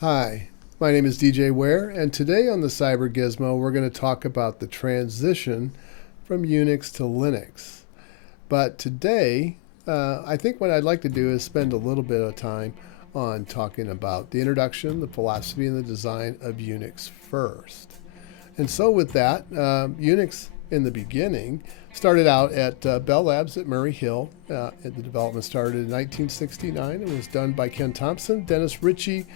Hi, my name is DJ Ware, and today on the Cyber Gizmo, we're going to talk about the transition from Unix to Linux. But today, I think what I'd like to do is spend a little bit of time on talking about the introduction, the philosophy, and the design of Unix first. And so with that, Unix in the beginning started out at Bell Labs at Murray Hill. And the development started in 1969 and was done by Ken Thompson, Dennis Ritchie,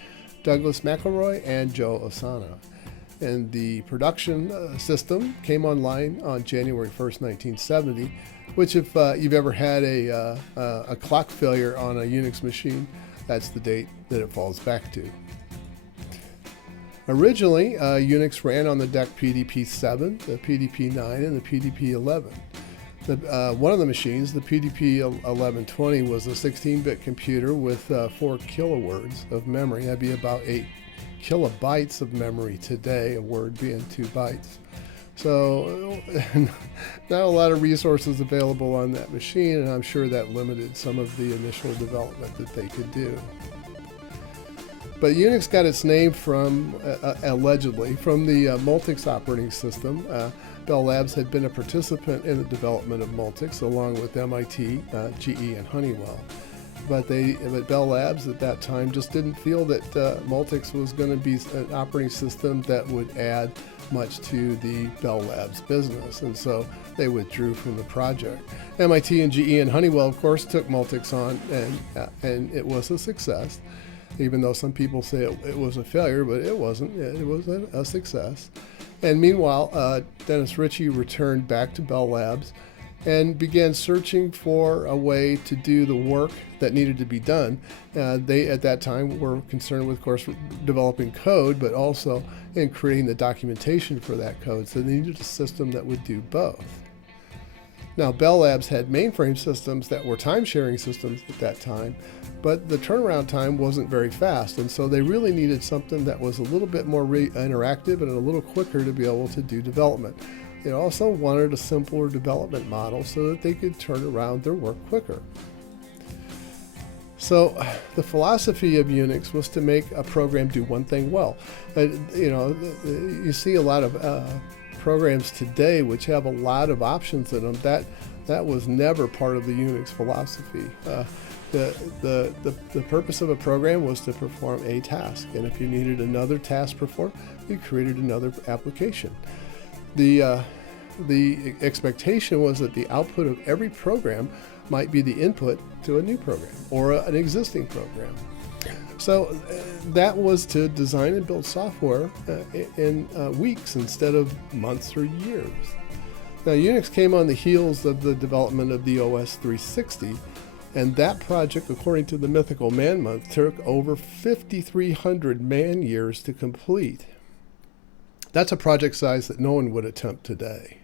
Douglas McElroy, and Joe Osana. And the production system came online on January 1st, 1970, which if you've ever had a clock failure on a Unix machine, that's the date that it falls back to. Originally, Unix ran on the DEC PDP-7, the PDP-9, and the PDP-11. One of the machines, the PDP-1120, was a 16-bit computer with 4 kilowords of memory. That'd be about 8 kilobytes of memory today, a word being 2 bytes. So not a lot of resources available on that machine, and I'm sure that limited some of the initial development that they could do. But Unix got its name from, allegedly, from the Multics operating system. Bell Labs had been a participant in the development of Multics along with MIT, GE, and Honeywell. But Bell Labs at that time just didn't feel that Multics was going to be an operating system that would add much to the Bell Labs business, and so they withdrew from the project. MIT and GE and Honeywell, of course, took Multics on, and it was a success. Even though some people say it was a failure, but it wasn't. It was a success. And meanwhile, Dennis Ritchie returned back to Bell Labs and began searching for a way to do the work that needed to be done. They, at that time, were concerned with, of course, developing code, but also in creating the documentation for that code. So they needed a system that would do both. Now, Bell Labs had mainframe systems that were time-sharing systems at that time, but the turnaround time wasn't very fast, and so they really needed something that was a little bit more interactive and a little quicker to be able to do development. They also wanted a simpler development model so that they could turn around their work quicker. So the philosophy of Unix was to make a program do one thing well. You see a lot of programs today which have a lot of options in them. That was never part of the Unix philosophy. The purpose of a program was to perform a task, and if you needed another task performed, you created another application. The expectation was that the output of every program might be the input to a new program or an existing program. So that was to design and build software in weeks instead of months or years. Now, Unix came on the heels of the development of the OS 360, and that project, according to the Mythical Man Month, took over 5,300 man years to complete. That's a project size that no one would attempt today.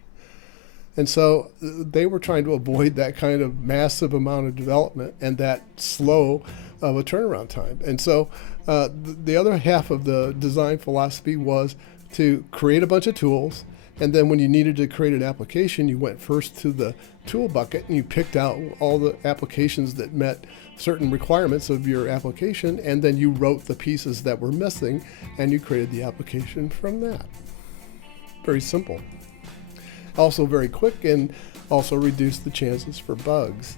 And so they were trying to avoid that kind of massive amount of development and that slow of a turnaround time. And so the other half of the design philosophy was to create a bunch of tools, and then when you needed to create an application, you went first to the tool bucket and you picked out all the applications that met certain requirements of your application, and then you wrote the pieces that were missing and you created the application from that. Very simple. Also very quick, and also reduced the chances for bugs.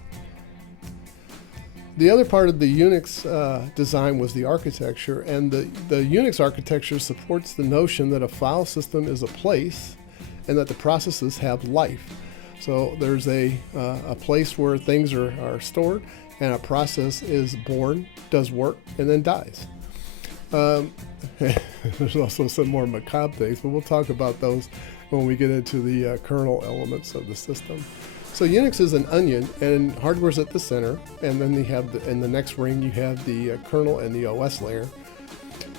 The other part of the Unix design was the architecture, and the Unix architecture supports the notion that a file system is a place and that the processes have life. So there's a place where things are stored, and a process is born, does work, and then dies. There's also some more macabre things, but we'll talk about those when we get into the kernel elements of the system. So Unix is an onion, and hardware's at the center, and then you have in the next ring you have the kernel and the OS layer,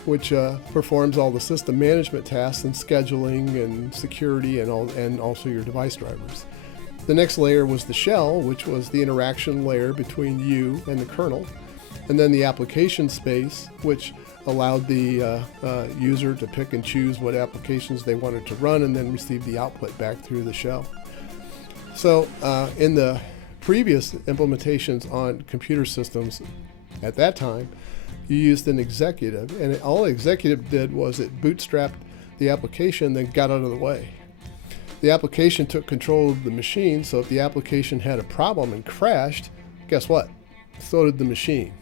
which performs all the system management tasks and scheduling and security and also your device drivers. The next layer was the shell, which was the interaction layer between you and the kernel, and then the application space, which allowed the user to pick and choose what applications they wanted to run and then receive the output back through the shell. So in the previous implementations on computer systems at that time, you used an executive, and all the executive did was it bootstrapped the application, then got out of the way. The application took control of the machine, so if the application had a problem and crashed, guess what? So did the machine.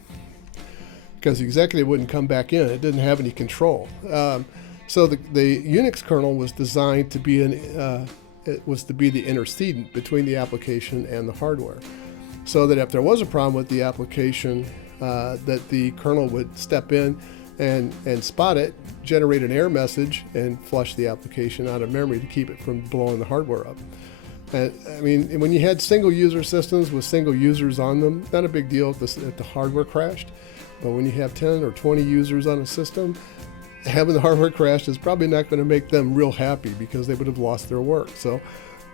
Because the executive wouldn't come back in. It didn't have any control. So the Unix kernel was designed to be the intercedent between the application and the hardware. So that if there was a problem with the application, that the kernel would step in and spot it, generate an error message, and flush the application out of memory to keep it from blowing the hardware up. And, I mean, when you had single user systems with single users on them, not a big deal if the hardware crashed. But when you have 10 or 20 users on a system, having the hardware crash is probably not going to make them real happy because they would have lost their work. So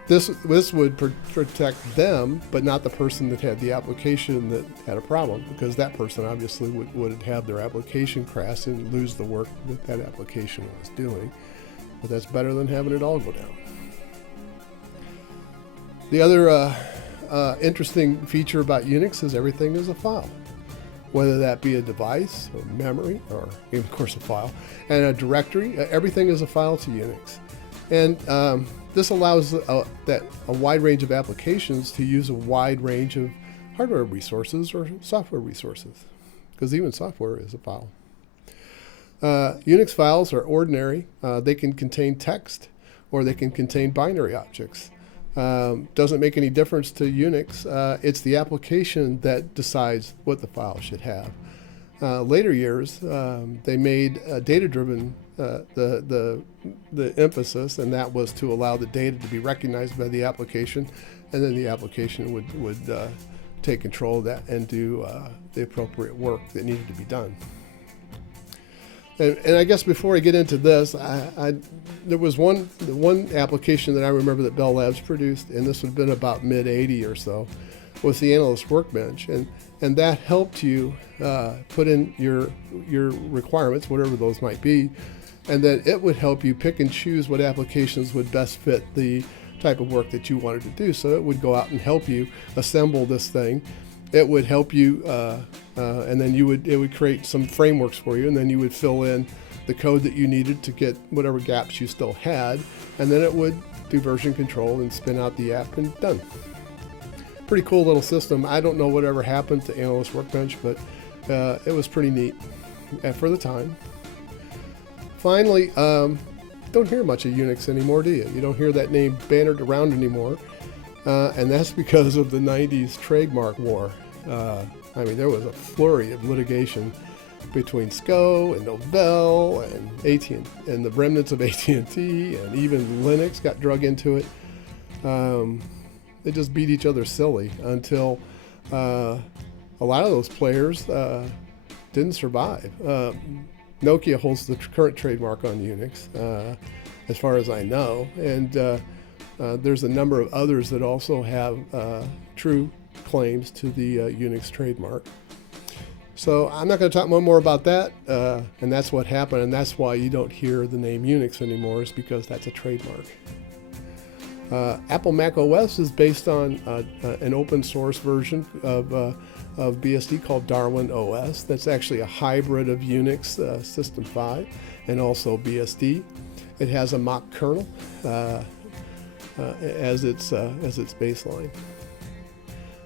this would protect them, but not the person that had the application that had a problem, because that person obviously would have their application crash and lose the work that application was doing. But that's better than having it all go down. The other interesting feature about Unix is everything is a file. Whether that be a device or memory or, of course, a file, and a directory, everything is a file to Unix. And this allows a wide range of applications to use a wide range of hardware resources or software resources, because even software is a file. Unix files are ordinary. They can contain text or they can contain binary objects. Doesn't make any difference to Unix. It's the application that decides what the file should have. Later years, they made data-driven the emphasis, and that was to allow the data to be recognized by the application, and then the application would take control of that and do the appropriate work that needed to be done. And I guess before I get into this, there was one application that I remember that Bell Labs produced, and this would have been about mid-'80 or so, was the Analyst Workbench, and that helped you put in your requirements, whatever those might be, and then it would help you pick and choose what applications would best fit the type of work that you wanted to do. So it would go out and help you assemble this thing. It would help you, and then it would create some frameworks for you, and then you would fill in the code that you needed to get whatever gaps you still had, and then it would do version control and spin out the app, and done. Pretty cool little system. I don't know whatever happened to Analyst Workbench, but it was pretty neat for the time. Finally, don't hear much of Unix anymore, do you? You don't hear that name bannered around anymore. And that's because of the 90s trademark war. I mean, there was a flurry of litigation between SCO and Novell and AT&T and the remnants of AT&T, and even Linux got drug into it. They just beat each other silly until a lot of those players didn't survive. Nokia holds the current trademark on Unix, as far as I know, and there's a number of others that also have true claims to the Unix trademark. So I'm not going to talk more about that, and that's what happened, and that's why you don't hear the name Unix anymore, is because that's a trademark. Apple Mac OS is based on an open source version of BSD called Darwin OS. That's actually a hybrid of Unix System 5 and also BSD. It has a mock kernel as its baseline.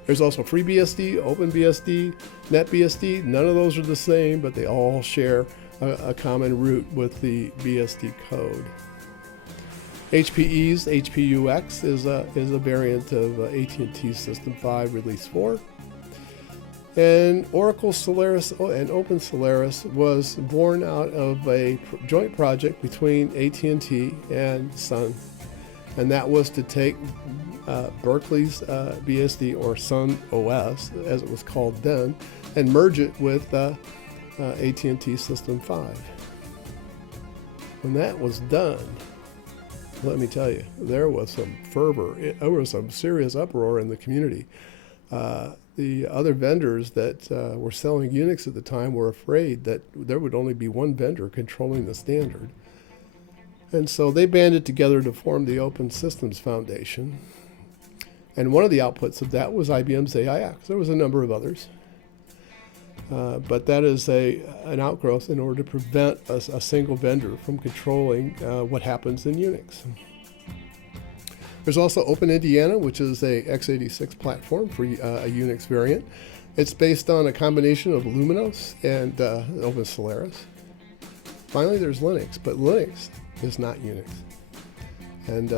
There's also FreeBSD, OpenBSD, NetBSD. None of those are the same, but they all share a common root with the BSD code. HPE's HPUX is a variant of AT&T's System 5 Release 4. And Oracle Solaris and Open Solaris was born out of a joint project between AT&T and Sun. And that was to take Berkeley's BSD, or Sun OS, as it was called then, and merge it with AT&T System 5. When that was done, let me tell you, there was some fervor. There was some serious uproar in the community. The other vendors that were selling Unix at the time were afraid that there would only be one vendor controlling the standard. And so they banded together to form the Open Systems Foundation. And one of the outputs of that was IBM's AIX. There was a number of others. But that is an outgrowth in order to prevent a single vendor from controlling what happens in Unix. There's also Open Indiana, which is a x86 platform for a Unix variant. It's based on a combination of Luminos and Open Solaris. Finally, there's Linux, but Linux is not Unix. And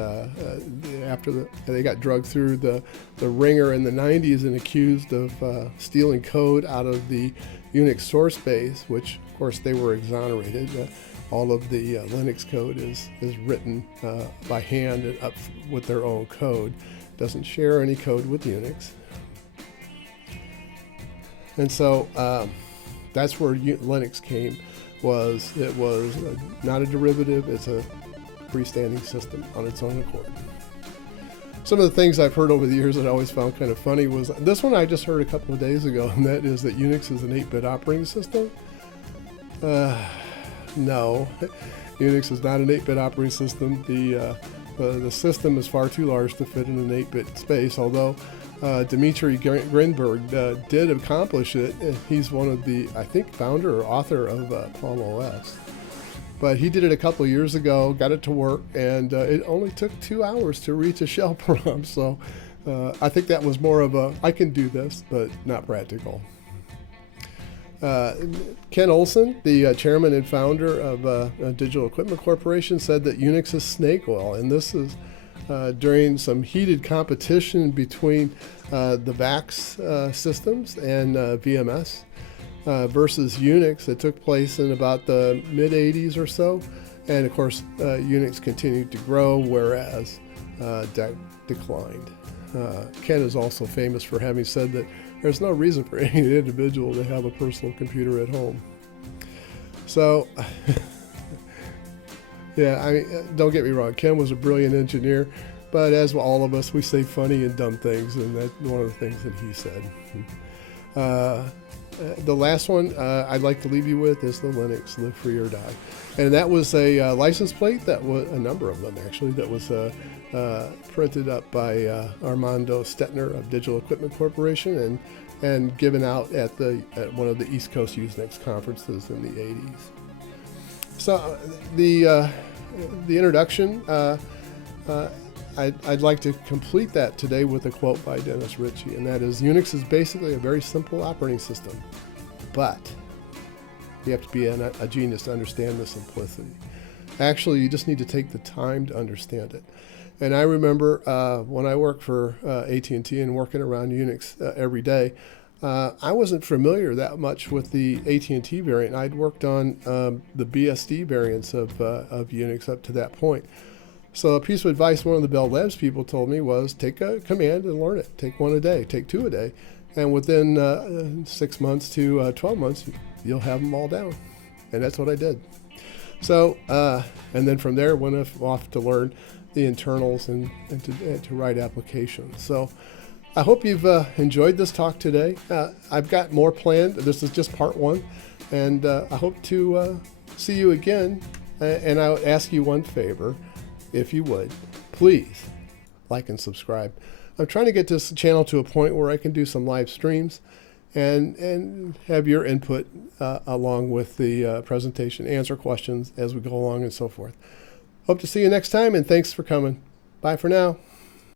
after they got drugged through the ringer in the 90s and accused of stealing code out of the Unix source base, which of course they were exonerated. All of the Linux code is written by hand and up with their own code. Doesn't share any code with Unix. And so that's where Linux came. It was not a derivative, it's a freestanding system on its own accord. Some of the things I've heard over the years that I always found kind of funny was this one I just heard a couple of days ago, and that is that Unix is an 8-bit operating system. No, Unix is not an 8-bit operating system. The system is far too large to fit in an 8-bit space, although Dmitry Grinberg did accomplish it. He's one of the, I think, founder or author of Palm OS. But he did it a couple of years ago, got it to work, and it only took 2 hours to reach a shell prompt. So I think that was more of a, I can do this, but not practical. Ken Olsen, the chairman and founder of Digital Equipment Corporation, said that Unix is snake oil, and this is during some heated competition between the VAX systems and VMS versus Unix that took place in about the mid-'80s or so. And of course, Unix continued to grow, whereas DEC declined. Ken is also famous for having said that there's no reason for any individual to have a personal computer at home. So, yeah, I mean, don't get me wrong, Ken was a brilliant engineer, but as all of us, we say funny and dumb things, and that's one of the things that he said. The last one I'd like to leave you with is the Linux, live free or die. And that was a license plate, that was a number of them actually, that was printed up by Armando Stetner of Digital Equipment Corporation and given out at one of the East Coast Usenex conferences in the 80s. So the introduction, I'd like to complete that today with a quote by Dennis Ritchie, and that is, Unix is basically a very simple operating system, but you have to be a genius to understand the simplicity. Actually, you just need to take the time to understand it. And I remember when I worked for AT&T and working around Unix every day, I wasn't familiar that much with the AT&T variant. I'd worked on the BSD variants of Unix up to that point. So a piece of advice one of the Bell Labs people told me was take a command and learn it. Take one a day, take two a day. And within 6 months to 12 months, you'll have them all down. And that's what I did. So, and then from there, went off to learn the internals and to write applications. So I hope you've enjoyed this talk today. I've got more planned. This is just part one. And I hope to see you again. And I'll ask you one favor. If you would, please like and subscribe. I'm trying to get this channel to a point where I can do some live streams and have your input along with the presentation, answer questions as we go along and so forth. Hope to see you next time, and thanks for coming. Bye for now.